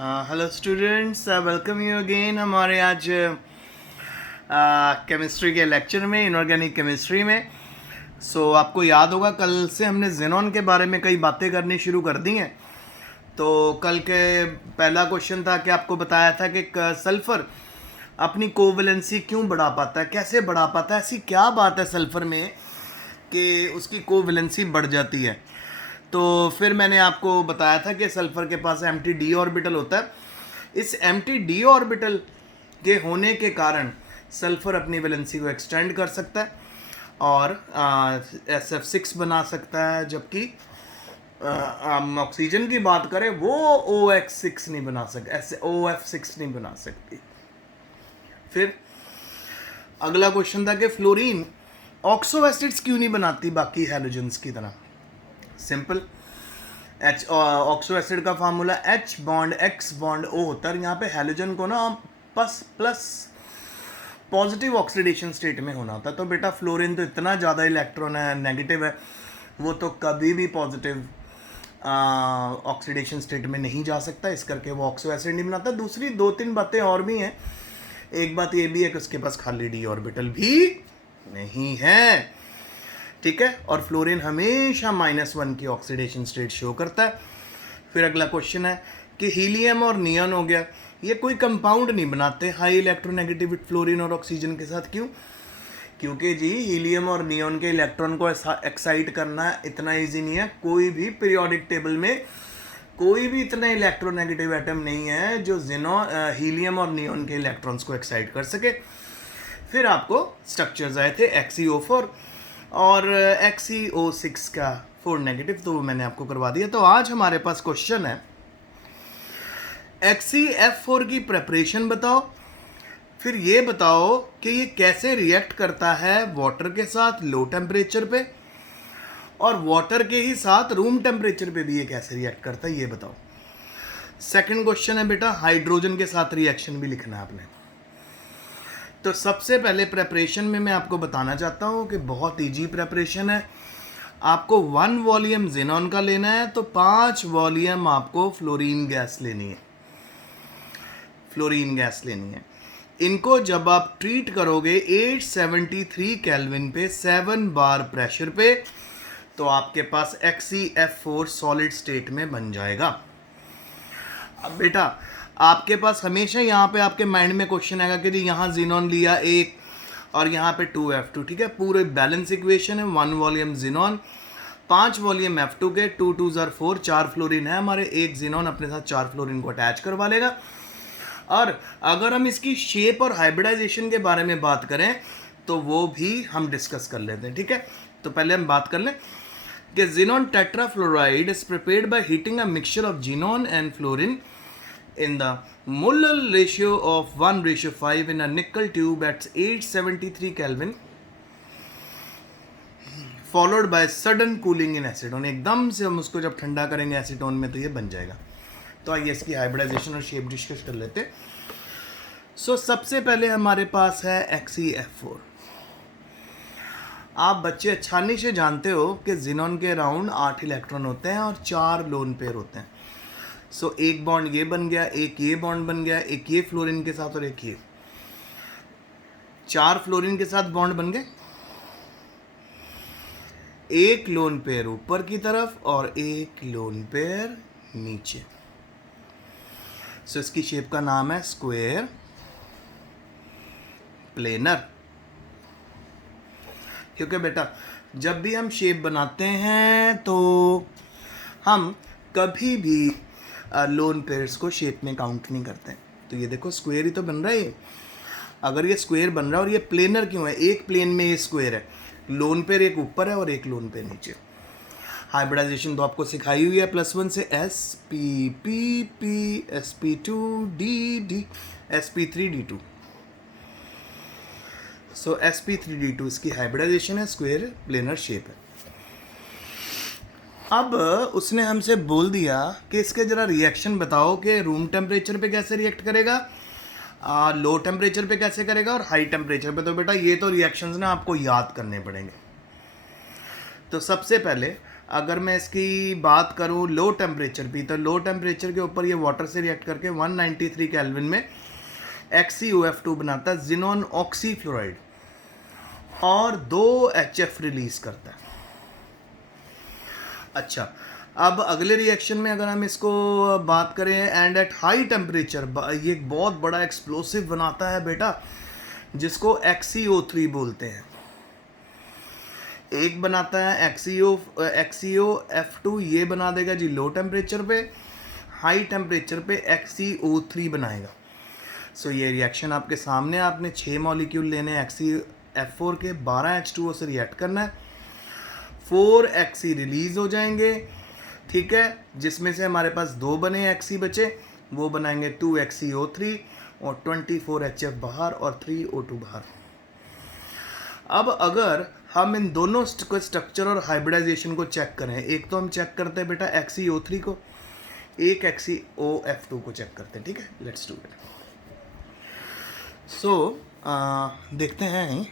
Hello students, welcome you again हमारे आज chemistry के लेक्चर में, इनऑर्गेनिक केमिस्ट्री में। आपको याद होगा कल से हमने जेनॉन के बारे में कई बातें करनी शुरू कर दी हैं। तो कल के पहला क्वेश्चन था कि आपको बताया था कि सल्फ़र अपनी कोवैलेंसी क्यों बढ़ा पाता है, कैसे बढ़ा पाता है, ऐसी क्या बात है सल्फ़र में कि उसकी कोवैलेंसी बढ़ जाती है। तो फिर मैंने आपको बताया था कि सल्फ़र के पास एम्प्टी डी ऑर्बिटल होता है। इस एम्प्टी डी ऑर्बिटल के होने के कारण सल्फ़र अपनी वैलेंसी को एक्सटेंड कर सकता है और SF6 बना सकता है, जबकि हम ऑक्सीजन की बात करें वो OX6 नहीं बना सकते, ऐसे OF6 नहीं बना सकती। फिर अगला क्वेश्चन था कि फ्लोरीन ऑक्सो एसिड्स क्यों नहीं बनाती बाकी हैलोजेंस की तरह। सिंपल, एच ऑक्सो एसिड का formula H bond X bond O होता है। यहाँ पे हैलोजन को ना प्लस पॉजिटिव ऑक्सीडेशन स्टेट में होना होता है। तो बेटा फ्लोरीन तो इतना ज़्यादा इलेक्ट्रॉन है, नेगेटिव है, वो तो कभी भी पॉजिटिव ऑक्सीडेशन स्टेट में नहीं जा सकता, इस करके वो ऑक्सो एसिड नहीं बनाता। दूसरी दो तीन बातें और भी हैं। एक बात ये भी है कि उसके पास खाली डी ऑर्बिटल भी नहीं है, ठीक है। और फ्लोरीन हमेशा -1 की ऑक्सीडेशन स्टेट शो करता है। फिर अगला क्वेश्चन है कि हीलियम और नियॉन हो गया, ये कोई कंपाउंड नहीं बनाते हाई इलेक्ट्रोनेगेटिविटी फ्लोरीन और ऑक्सीजन के साथ। क्यों? क्योंकि जी हीलियम और नियॉन के इलेक्ट्रॉन को एक्साइट करना इतना इजी नहीं है। कोई भी पीरियोडिक टेबल में कोई भी इतना इलेक्ट्रोनेगेटिव एटम नहीं है जो हीलियम और नियॉन के इलेक्ट्रॉन्स को एक्साइट कर सके। फिर आपको स्ट्रक्चर्स आए थे XeO4 और XeO6 का 4 नेगेटिव, तो वो मैंने आपको करवा दिया। तो आज हमारे पास क्वेश्चन है XeF4 की प्रेपरेशन बताओ, फिर ये बताओ कि ये कैसे रिएक्ट करता है वाटर के साथ लो टेम्परेचर पे, और वाटर के ही साथ रूम टेम्परेचर पे भी ये कैसे रिएक्ट करता है, ये बताओ। सेकंड क्वेश्चन है बेटा हाइड्रोजन के साथ रिएक्शन भी लिखना है आपने। तो सबसे पहले प्रेपरेशन में मैं आपको बताना चाहता हूँ कि बहुत ईजी प्रेपरेशन है। आपको 1 वॉल्यूम जेनॉन का लेना है, तो 5 वॉल्यूम आपको फ्लोरीन गैस लेनी है, फ्लोरीन गैस लेनी है। इनको जब आप ट्रीट करोगे 873 केल्विन पे 7 बार प्रेशर पे, तो आपके पास XeF4 सॉलिड स्टेट में बन जाएगा। अब बेटा आपके पास हमेशा यहाँ पे आपके माइंड में क्वेश्चन आएगा कि जी यहाँ जीनॉन लिया 1 और यहाँ पे 2F2, ठीक है। पूरे बैलेंस इक्वेशन है। 1 वॉल्यूम जीनॉन, 5 वॉल्यूम F2 के, 2 2 4, 4 फ्लोरीन है हमारे, 1 जीनॉन अपने साथ 4 फ्लोरीन को अटैच करवा लेगा। और अगर हम इसकी शेप और हाइब्रिडाइजेशन के बारे में बात करें तो वो भी हम डिस्कस कर लेते हैं, ठीक है। तो पहले हम बात कर लें कि xenon tetrafluoride is prepared by heating a mixture of xenon and fluorine in the molar ratio of 1:5 in a nickel tube at 873 Kelvin followed by sudden cooling in acetone। एकदम से हम उसको जब ठंडा करेंगे एसीटोन में तो ये बन जाएगा। तो आइए इसकी हाइब्रिडाइजेशन और शेप डिस्कस कर लेते हैं। सबसे पहले हमारे पास है XeF4। आप बच्चे आसानी से जानते हो कि जीनॉन के अराउंड 8 इलेक्ट्रॉन होते हैं और 4 लोन पेयर होते हैं। एक बॉन्ड ये बन गया, एक ये बॉन्ड बन गया, एक ये फ्लोरीन के साथ और एक ये, 4 फ्लोरीन के साथ बॉन्ड बन गए। एक लोन पेयर ऊपर की तरफ और एक लोन पेयर नीचे। इसकी शेप का नाम है स्क्वायर प्लेनर। क्योंकि बेटा जब भी हम शेप बनाते हैं तो हम कभी भी लोन पेयर्स को शेप में काउंट नहीं करते। तो ये देखो स्क्वायर ही तो बन रहा है ये। अगर ये स्क्वायर बन रहा है और ये प्लेनर क्यों है, एक प्लेन में ये स्क्वायर है, लोन पेयर एक ऊपर है और एक लोन पेयर नीचे। हाइब्रिडाइजेशन तो आपको सिखाई हुई है +1 से sp_p sp2d_d sp3d2। sp3d2 इसकी हाइब्रिडाइजेशन है, स्क्वायर प्लेनर शेप है। अब उसने हमसे बोल दिया कि इसके ज़रा रिएक्शन बताओ कि रूम टेम्परेचर पे कैसे रिएक्ट करेगा, लो टेम्परेचर पे कैसे करेगा और हाई टेम्परेचर पे। तो बेटा ये तो रिएक्शंस ना आपको याद करने पड़ेंगे। तो सबसे पहले अगर मैं इसकी बात करूं लो टेम्परेचर भी, तो लो टेम्परेचर के ऊपर ये वाटर से रिएक्ट करके 193 केल्विन में XeOF2 बनाता है जिनॉन ऑक्सीफ्लोराइड और 2 HF रिलीज करता है। अच्छा, अब अगले रिएक्शन में अगर हम इसको बात करें, एंड एट हाई टेम्परेचर ये एक बहुत बड़ा एक्सप्लोसिव बनाता है बेटा, जिसको XeO3 बोलते हैं। एक बनाता है XeOF2, ये बना देगा जी लो टेम्परेचर पे, हाई टेम्परेचर पे XeO3 बनाएगा। सो ये रिएक्शन आपके सामने, आपने 6 मॉलिक्यूल लेने हैं XeF4 के, 12 H2O से रिएक्ट करना है, 4 Xe रिलीज हो जाएंगे, ठीक है, जिसमें से हमारे पास 2 बने Xe बचे, वो बनाएंगे 2 XeO3 और 24 HF बाहर और 3 O2 बाहर। अब अगर हम इन दोनों स्ट्रक्चर और हाइब्रिडाइजेशन को चेक करें, एक तो हम चेक करते हैं बेटा XeO3 को, एक XeOF2 को चेक करते हैं, ठीक है, लेट्स डू इट। सो देखते हैं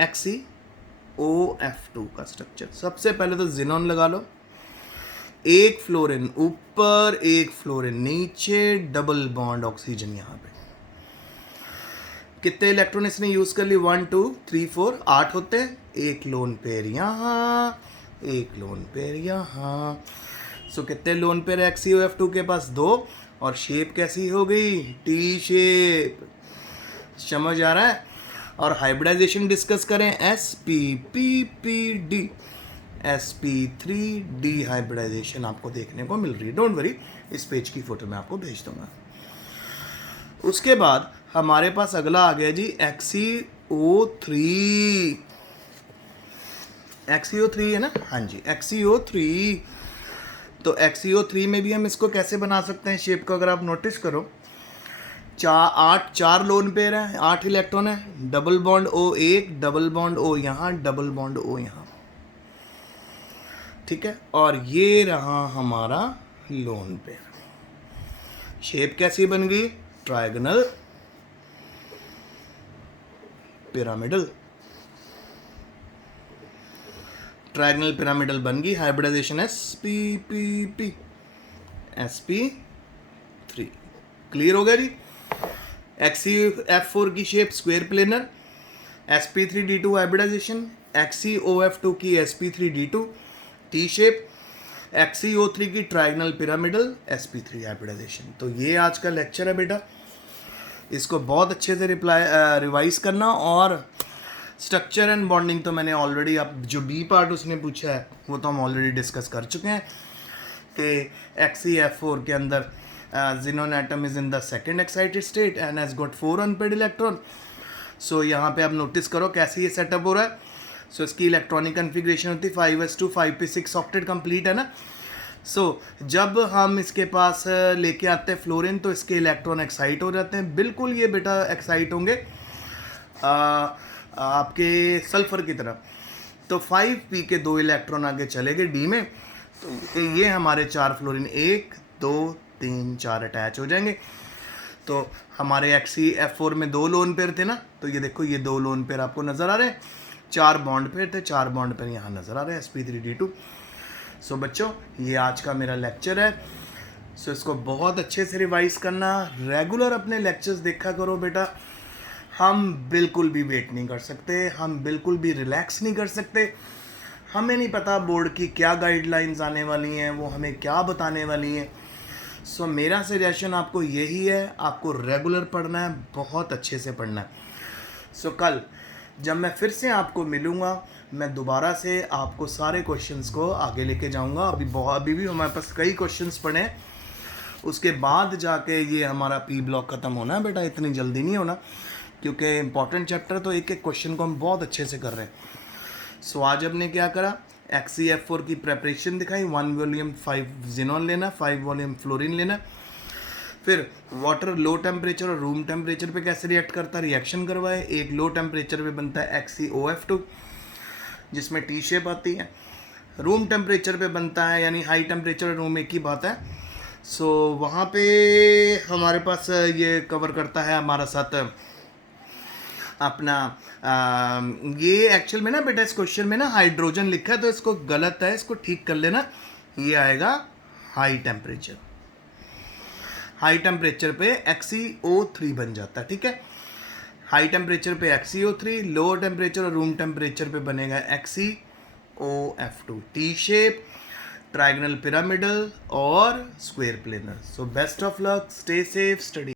XeOF2 का स्ट्रक्चर। सबसे पहले तो जिनॉन लगा लो, एक फ्लोरीन ऊपर एक फ्लोरीन नीचे, डबल बॉन्ड ऑक्सीजन यहाँ पे। कितने इलेक्ट्रॉन इसने यूज कर ली? 1 2 3 4 8 होते हैं, एक लोन पेयर यहाँ, एक लोन पेयर यहाँ। सो कितने लोन पेयर XeOF2 के पास? 2, और शेप कैसी हो गई? T shape. समझ आ रहा है? और हाइब्रिडाइजेशन डिस्कस करें, sppd sp3d हाइब्रिडाइजेशन आपको देखने को मिल रही है। डोंट वरी, इस पेज की फोटो मैं आपको भेज दूंगा। उसके बाद हमारे पास अगला आ गया जी XeO3। XeO3 है ना? हाँ जी, XeO3। तो XeO3 में भी हम इसको कैसे बना सकते हैं शेप को? अगर आप नोटिस करो, 4 लोन पेयर है, 8 इलेक्ट्रॉन है, double bond O1, double bond O यहाँ, डबल बॉन्ड O यहाँ, ठीक है, और ये रहा हमारा लोन पेयर। शेप कैसी बन गई? Trigonal pyramidal. ट्रायगोनल पिरामिडल बन गई। Hybridisation spp sp3। क्लियर हो गया जी? XeF4 की shape square planar, sp3d2 hybridisation, XeOF2 की sp3d2 टी शेप, XeO3 की ट्रायगोनल पिरामिडल, sp3 हाइब्रिडाइजेशन। तो ये आज का लेक्चर है बेटा, इसको बहुत अच्छे से रिवाइज करना। और स्ट्रक्चर एंड बॉन्डिंग तो मैंने ऑलरेडी, अब जो बी पार्ट उसने पूछा है वो तो हम ऑलरेडी डिस्कस कर चुके हैं कि XeF4 के अंदर xenon atom is in the second excited state and has got 4 unpaired electron। सो यहाँ पे आप नोटिस करो कैसे ये सेटअप हो रहा है। सो इसकी इलेक्ट्रॉनिक कन्फिग्रेशन होती है 5s2 5p6 ऑक्टेट कंप्लीट है ना। सो जब हम इसके पास लेके आते हैं फ्लोरीन तो इसके इलेक्ट्रॉन एक्साइट हो जाते हैं। बिल्कुल ये बेटा एक्साइट होंगे आपके सल्फर की तरह। तो 5p के 2 इलेक्ट्रॉन आगे चले गए डी में, तो ये हमारे 4 फ्लोरीन 1 2 3 4 अटैच हो जाएंगे। तो हमारे XeF4 में 2 लोन पेयर थे ना, तो ये देखो ये 2 लोन पेयर आपको नज़र आ रहे हैं, 4 बॉन्ड पेयर थे, 4 बॉन्ड पेयर यहाँ नज़र आ रहे हैं sp3d2। सो बच्चों ये आज का मेरा लेक्चर है। सो इसको बहुत अच्छे से रिवाइज करना, रेगुलर अपने लेक्चर्स देखा करो बेटा। हम बिल्कुल भी वेट नहीं कर सकते, हम बिल्कुल भी रिलैक्स नहीं कर सकते। हमें नहीं पता बोर्ड की क्या गाइडलाइंस आने वाली हैं, वो हमें क्या बताने वाली हैं। सो मेरा सजेशन आपको यही है, आपको रेगुलर पढ़ना है, बहुत अच्छे से पढ़ना है। सो कल जब मैं फिर से आपको मिलूँगा, मैं दोबारा से आपको सारे क्वेश्चंस को आगे लेके जाऊँगा। अभी भी हमारे पास कई क्वेश्चंस पढ़े हैं, उसके बाद जाके ये हमारा पी ब्लॉक ख़त्म होना है बेटा, इतनी जल्दी नहीं होना, क्योंकि इंपॉर्टेंट चैप्टर तो एक एक क्वेश्चन को हम बहुत अच्छे से कर रहे हैं। सो आज हमने क्या करा, XeF4 की प्रेपरेशन दिखाई, 1 वॉल्यूम 5 जिनॉन लेना, 5 वॉल्यूम फ्लोरीन लेना, फिर वाटर लो टेम्परेचर और रूम टेम्परेचर पे कैसे रिएक्ट करता है रिएक्शन करवाए। एक लो टेम्परेचर पे बनता है XeOF2 जिसमें टी शेप आती है, रूम टेम्परेचर पे बनता है, यानी हाई टेम्परेचर और रूम एक ही बात है। सो वहाँ पे हमारे पास ये कवर करता है हमारा साथ अपना ये एक्चुअल में ना बेटा इस क्वेश्चन में ना हाइड्रोजन लिखा है तो इसको गलत है, इसको ठीक कर लेना। ये आएगा हाई टेम्परेचर। हाई टेम्परेचर पे XeO3 बन जाता है, ठीक है। हाई टेम्परेचर पे XeO3, लो टेम्परेचर और रूम टेम्परेचर पे बनेगा XeOF2। T shape, trigonal pyramidal और square planar. So best of luck, stay safe, study.